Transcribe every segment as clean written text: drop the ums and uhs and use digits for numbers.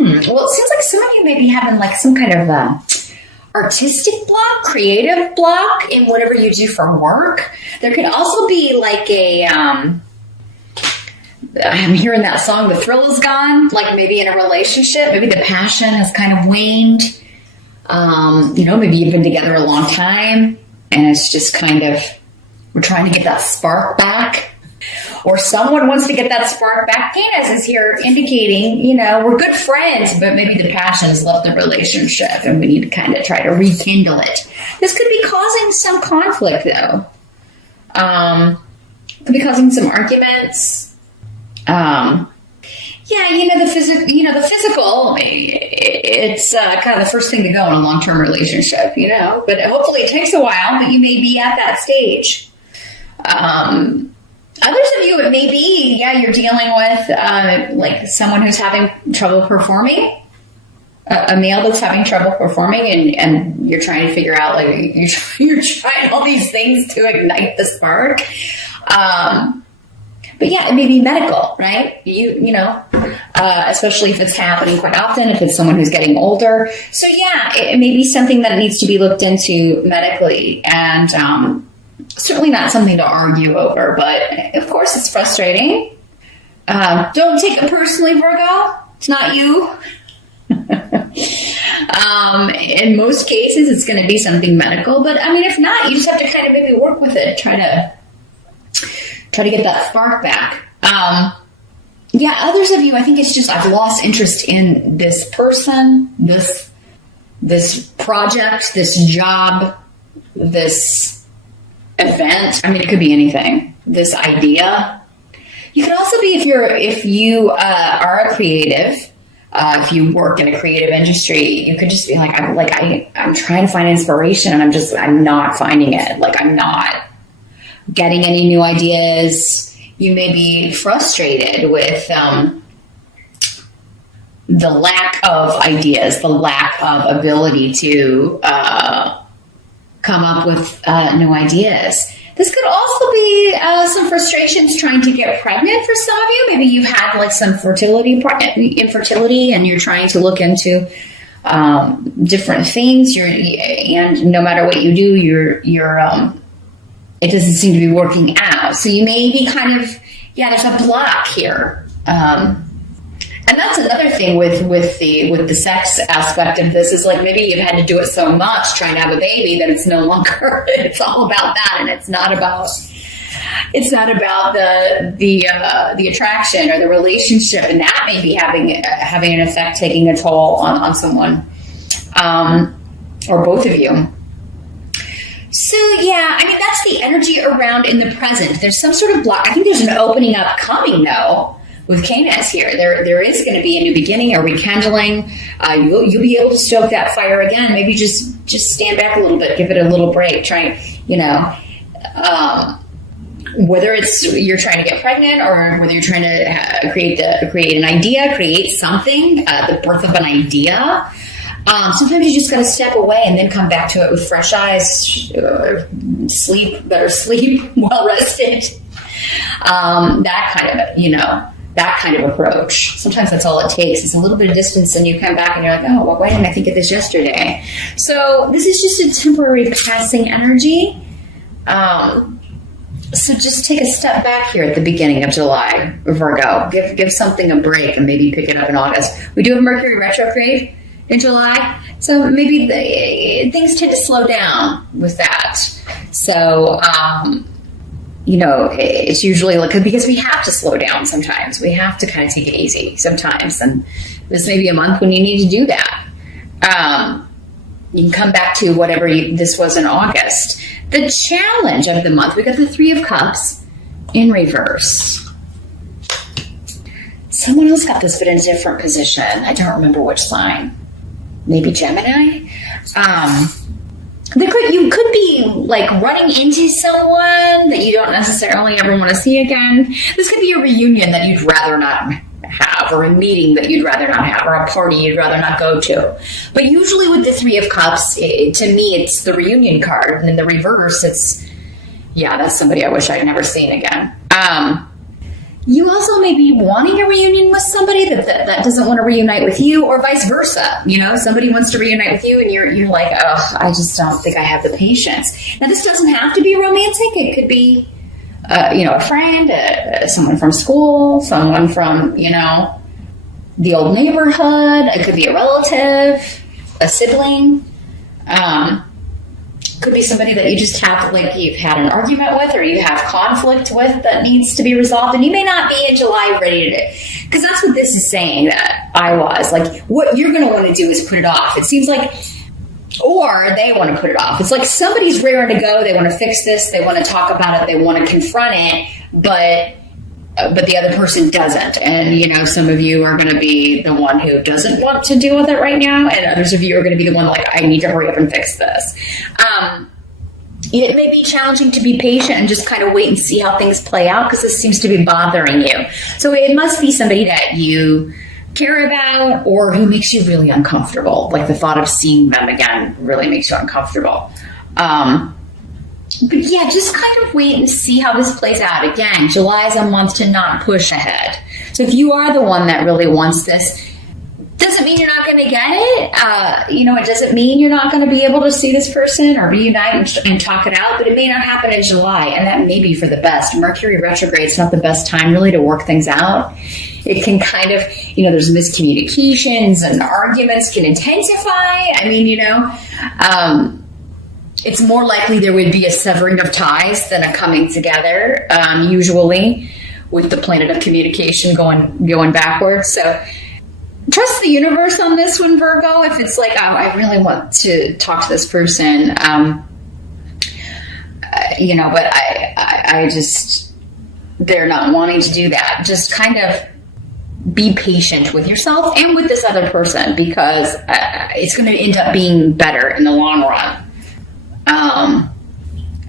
Well, it seems like some of you may be having like some kind of artistic block, creative block in whatever you do for work. There could also be like a, I'm hearing that song, The Thrill Is Gone, like maybe in a relationship, maybe the passion has kind of waned. Maybe you've been together a long time and it's just kind of, we're trying to get that spark back. Or someone wants to get that spark back. Venus is here indicating, we're good friends, but maybe the passion has left the relationship and we need to kind of try to rekindle it. This could be causing some conflict, though. Could be causing some arguments. The physical, it's kind of the first thing to go in a long-term relationship, but hopefully it takes a while, but you may be at that stage. Others of you, it may be, you're dealing with like someone who's having trouble performing, a male that's having trouble performing, and you're trying to figure out, like, you're trying all these things to ignite the spark. But yeah, it may be medical, right? Especially if it's happening quite often, if it's someone who's getting older. So yeah, it may be something that needs to be looked into medically, and certainly not something to argue over, but of course it's frustrating. Don't take it personally, Virgo. It's not you. In most cases, it's going to be something medical, but I mean, if not, you just have to kind of maybe work with it, try to get that spark back. Others of you, I think it's just, I've lost interest in this person, this project, this job, this event. I mean, it could be anything. This idea. You could also be, if you are a creative, if you work in a creative industry, you could just be like, I'm trying to find inspiration and I'm not finding it. Like, I'm not getting any new ideas. You may be frustrated with the lack of ideas, the lack of ability to come up with new ideas. This could also be some frustrations trying to get pregnant for some of you. Maybe you had like some infertility, and you're trying to look into different things. And no matter what you do, it doesn't seem to be working out. So you may be kind of, there's a block here. And that's another thing with the sex aspect of this, is like maybe you've had to do it so much trying to have a baby that it's no longer, it's all about that, and it's not about the attraction or the relationship, and that may be having an effect, taking a toll on someone, or both of you. So that's the energy around in the present. There's some sort of block. I think there's an opening up coming, though, with Canis here. There is going to be a new beginning, a rekindling. You'll be able to stoke that fire again. Maybe just stand back a little bit, give it a little break. Try, whether it's you're trying to get pregnant, or whether you're trying to create an idea, create something, the birth of an idea. Sometimes you just got to step away and then come back to it with fresh eyes. Better sleep, well rested. That kind of approach. Sometimes that's all it takes. It's a little bit of distance, and you come back and you're like, oh, well, why didn't I think of this yesterday? So this is just a temporary passing energy. So just take a step back here at the beginning of July, Virgo. Give something a break and maybe pick it up in August. We do have Mercury retrograde in July, so maybe things tend to slow down with that. So, it's usually like, because we have to slow down sometimes. We have to kind of take it easy sometimes. And this may be a month when you need to do that. You can come back to whatever this was in August. The challenge of the month, we got the Three of Cups in reverse. Someone else got this, but in a different position. I don't remember which sign. Maybe Gemini? You could be like running into someone that you don't necessarily ever want to see again. This could be a reunion that you'd rather not have, or a meeting that you'd rather not have, or a party you'd rather not go to. But usually with the Three of Cups, to me, it's the reunion card. And in the reverse, it's, that's somebody I wish I'd never seen again. You also may be wanting a reunion with somebody that doesn't want to reunite with you, or vice versa. You know, somebody wants to reunite with you and you're like, oh, I just don't think I have the patience. Now, this doesn't have to be romantic. It could be, a friend, someone from school, someone from, the old neighborhood. It could be a relative, a sibling. Could be somebody that you just have, like, you've had an argument with or you have conflict with that needs to be resolved, and you may not be in July ready to, because that's what this is saying that I was. Like, what you're going to want to do is put it off. It seems like, or they want to put it off. It's like somebody's raring to go. They want to fix this. They want to talk about it. They want to confront it, but the other person doesn't. And, some of you are going to be the one who doesn't want to deal with it right now. And others of you are going to be the one like, I need to hurry up and fix this. It may be challenging to be patient and just kind of wait and see how things play out, because this seems to be bothering you. So it must be somebody that you care about or who makes you really uncomfortable. Like the thought of seeing them again really makes you uncomfortable. But yeah, just kind of wait and see how this plays out. Again, July is a month to not push ahead. So if you are the one that really wants this, doesn't mean you're not going to get it. It doesn't mean you're not going to be able to see this person or reunite and talk it out, but it may not happen in July, and that may be for the best. Mercury retrograde is not the best time really to work things out. It can kind of, there's miscommunications and arguments can intensify. It's more likely there would be a severing of ties than a coming together, usually with the planet of communication going backwards. So trust the universe on this one, Virgo. If it's like, oh, I really want to talk to this person, but I just, they're not wanting to do that. Just kind of be patient with yourself and with this other person, because it's going to end up being better in the long run.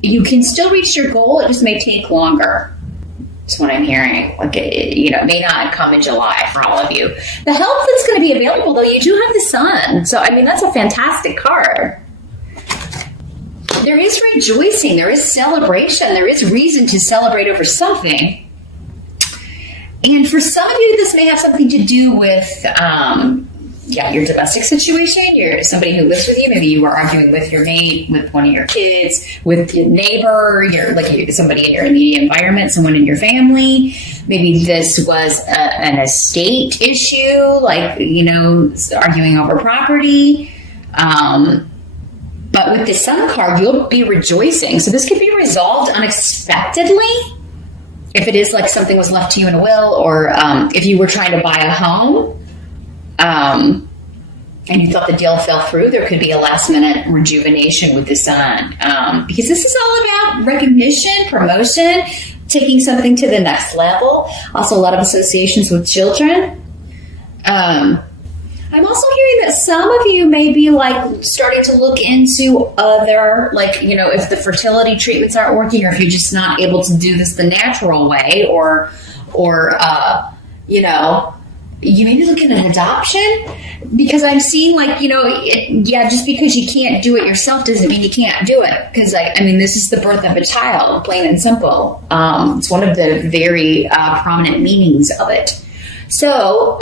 You can still reach your goal. It just may take longer. That's what I'm hearing. Like, it may not come in July for all of you. The help that's going to be available, though, you do have the sun. So, that's a fantastic card. There is rejoicing. There is celebration. There is reason to celebrate over something. And for some of you, this may have something to do with, your domestic situation. You're somebody who lives with you. Maybe you were arguing with your mate, with one of your kids, with your neighbor. You're somebody in your immediate environment, someone in your family. Maybe this was an estate issue, arguing over property. But with the Sun card, you'll be rejoicing. So this could be resolved unexpectedly. If it is like something was left to you in a will, or if you were trying to buy a home, and you thought the deal fell through, there could be a last minute rejuvenation with the Sun. Because this is all about recognition, promotion, taking something to the next level. Also a lot of associations with children. I'm also hearing that some of you may be starting to look into other, if the fertility treatments aren't working, or if you're just not able to do this the natural way, or you may be looking at adoption, because I'm seeing just because you can't do it yourself doesn't mean you can't do it. Because this is the birth of a child, plain and simple. It's one of the very prominent meanings of it. So,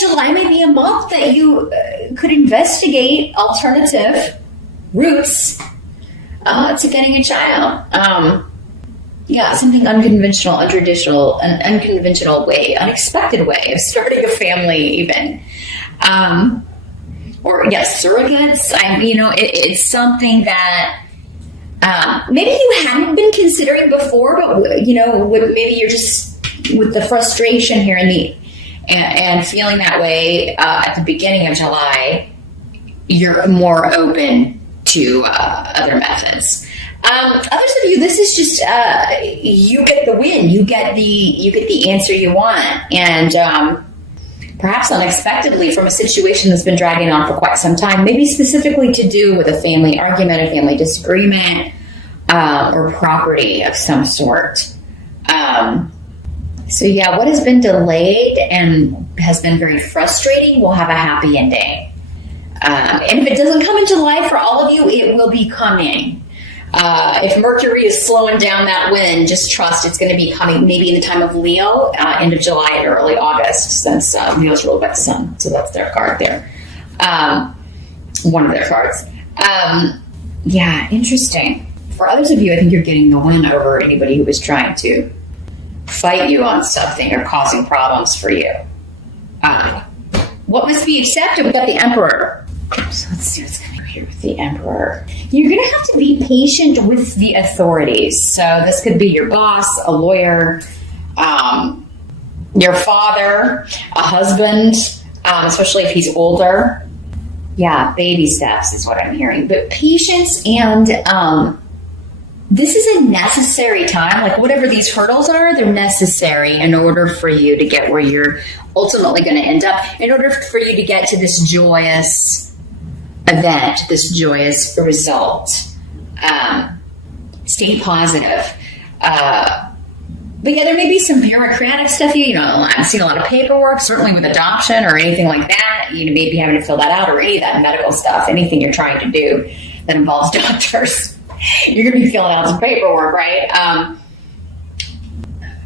July may be a month that you could investigate alternative routes to getting a child. Something unconventional, untraditional, an unconventional way, unexpected way of starting a family, even. Surrogates. It's something that maybe you hadn't been considering before, but maybe you're just with the frustration here and feeling that way at the beginning of July. You're more open to other methods. Others of you, this is just you get the win. You get the answer you want, and perhaps unexpectedly from a situation that's been dragging on for quite some time. Maybe specifically to do with a family argument, a family disagreement, or property of some sort. What has been delayed and has been very frustrating will have a happy ending. And if it doesn't come in July for all of you, it will be coming. If Mercury is slowing down that wind, just trust it's going to be coming maybe in the time of Leo, end of July and early August, since Leo's ruled by the sun. So that's their card there. One of their cards. Yeah, interesting. For others of you, I think you're getting the win over anybody who was trying to fight you on something or causing problems for you. What must be accepted? We got the Emperor. So let's see what's going on here with the Emperor. You're going to have to be patient with the authorities. So this could be your boss, a lawyer, your father, a husband, especially if he's older. Yeah, baby steps is what I'm hearing. But patience, and this is a necessary time. Like whatever these hurdles are, they're necessary in order for you to get where you're ultimately going to end up, in order for you to get to this joyous event, this joyous result. Stay positive. But yeah, there may be some bureaucratic stuff. You know, I've seen a lot of paperwork, certainly with adoption or anything like that. You may be having to fill that out, or any of that medical stuff, anything you're trying to do that involves doctors. You're going to be filling out some paperwork, right?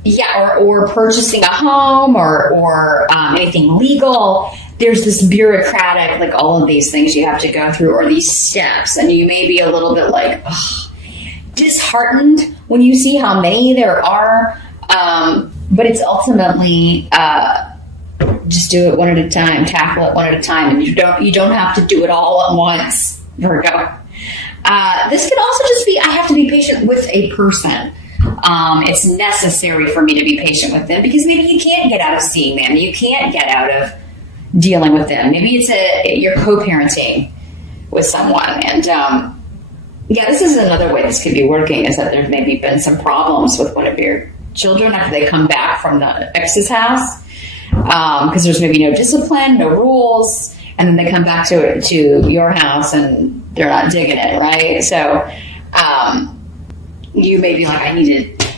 Yeah, or purchasing a home, or anything legal. There's this bureaucratic, like all of these things you have to go through, or these steps, and you may be a little bit like disheartened when you see how many there are. But it's ultimately just do it one at a time, tackle it one at a time, and you don't have to do it all at once, Virgo. This could also just be, I have to be patient with a person. It's necessary for me to be patient with them because maybe you can't get out of seeing them. You can't get out of dealing with them. Maybe you're co-parenting with someone. And yeah, this is another way this could be working, is that there's maybe been some problems with one of your children after they come back from the ex's house. Because there's maybe no discipline, no rules, and then they come back to your house and they're not digging it, right? So you may be like,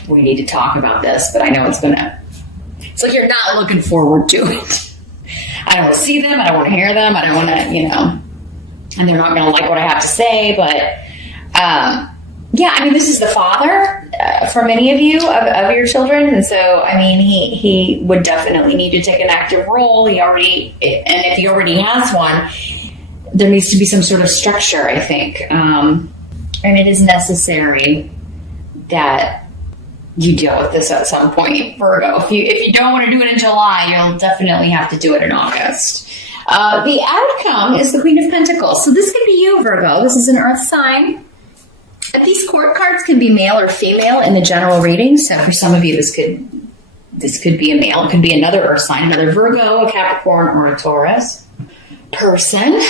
we need to talk about this, but I know it's like you're not looking forward to it. I don't want to see them, I don't want to hear them, I don't want to, and they're not going to like what I have to say, but yeah, I mean, this is the father for many of you, of your children, and so, I mean, he would definitely need to take an active role. And if he already has one, there needs to be some sort of structure, I think. And it is necessary that you deal with this at some point, Virgo. If you don't want to do it in July, you'll definitely have to do it in August. The outcome is the Queen of Pentacles. So this could be you, Virgo. This is an earth sign. But these court cards can be male or female in the general reading. So for some of you, this could be a male. It could be another earth sign, another Virgo, a Capricorn, or a Taurus person.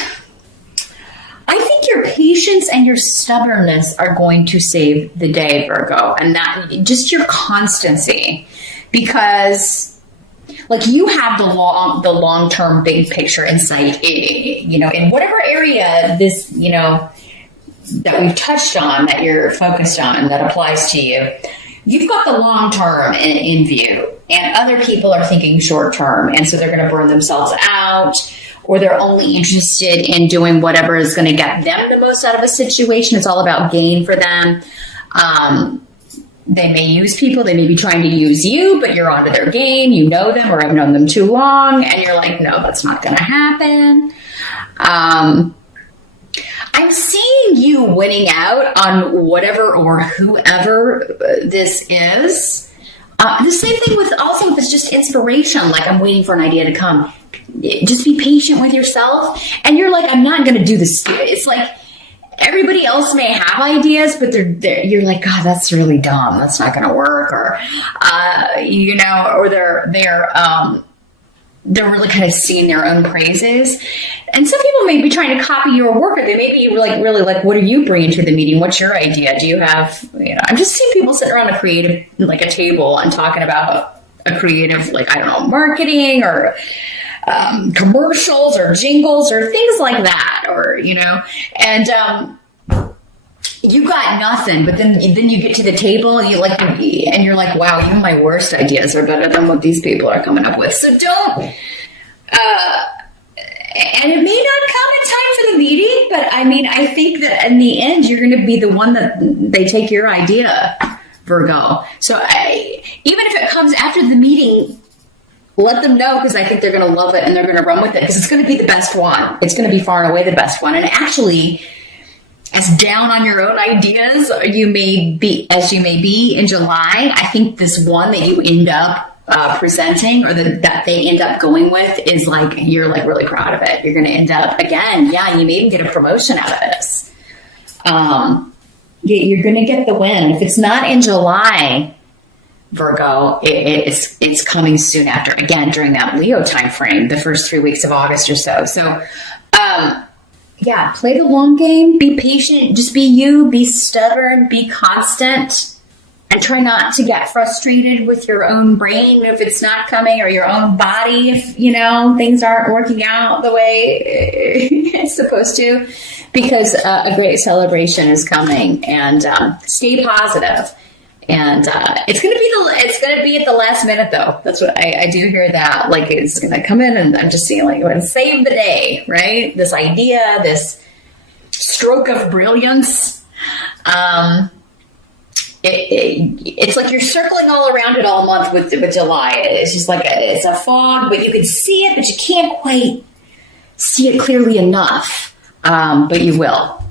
I think your patience and your stubbornness are going to save the day, Virgo, and that just your constancy, because like you have the long-term big picture insight, in whatever area this, that we've touched on, that you're focused on, that applies to you. You've got the long term in view, and other people are thinking short term, and so they're going to burn themselves out, or they're only interested in doing whatever is going to get them the most out of a situation. It's all about gain for them. They may use people, they may be trying to use you, but you're onto their game, you know them or have known them too long, and you're like, no, that's not going to happen. I'm seeing you winning out on whatever or whoever this is. The same thing also if it's just inspiration, like I'm waiting for an idea to come. Just be patient with yourself. And you're like, I'm not going to do this. It's like everybody else may have ideas, but you're like, God, that's really dumb. That's not going to work. Or, or they're really kind of seeing their own praises. And some people may be trying to copy your work, or they may be like, really like, what are you bringing to the meeting? What's your idea? Do you have, I'm just seeing people sitting around a creative, like a table and talking about a creative, like, I don't know, marketing or commercials or jingles or things like that, or, and, you got nothing, but then you get to the table and you're like, wow, even my worst ideas are better than what these people are coming up with. So don't, And it may not come in time for the meeting, but I mean, I think that in the end, you're going to be the one that they take your idea, Virgo. So even if it comes after the meeting, let them know, because I think they're going to love it and they're going to run with it, because it's going to be the best one. It's going to be far and away the best one. And actually, as down on your own ideas you may be in July, I think this one that you end up presenting, or that they end up going with, is like, you're like really proud of it. You're going to end up, again, yeah, you may even get a promotion out of this. You're going to get the win. If it's not in July, Virgo, it's coming soon after, again, during that Leo time frame, the first 3 weeks of August or so. So, yeah, play the long game, be patient, just be you, be stubborn, be constant, and try not to get frustrated with your own brain if it's not coming, or your own body if, things aren't working out the way it's supposed to, because a great celebration is coming. And stay positive. And it's gonna be at the last minute, though. That's what I do hear, that like it's gonna come in, and I'm just seeing like and save the day, right? This idea, this stroke of brilliance. It's like you're circling all around it all month with July. It's just like it's a fog, but you can see it, but you can't quite see it clearly enough. But you will.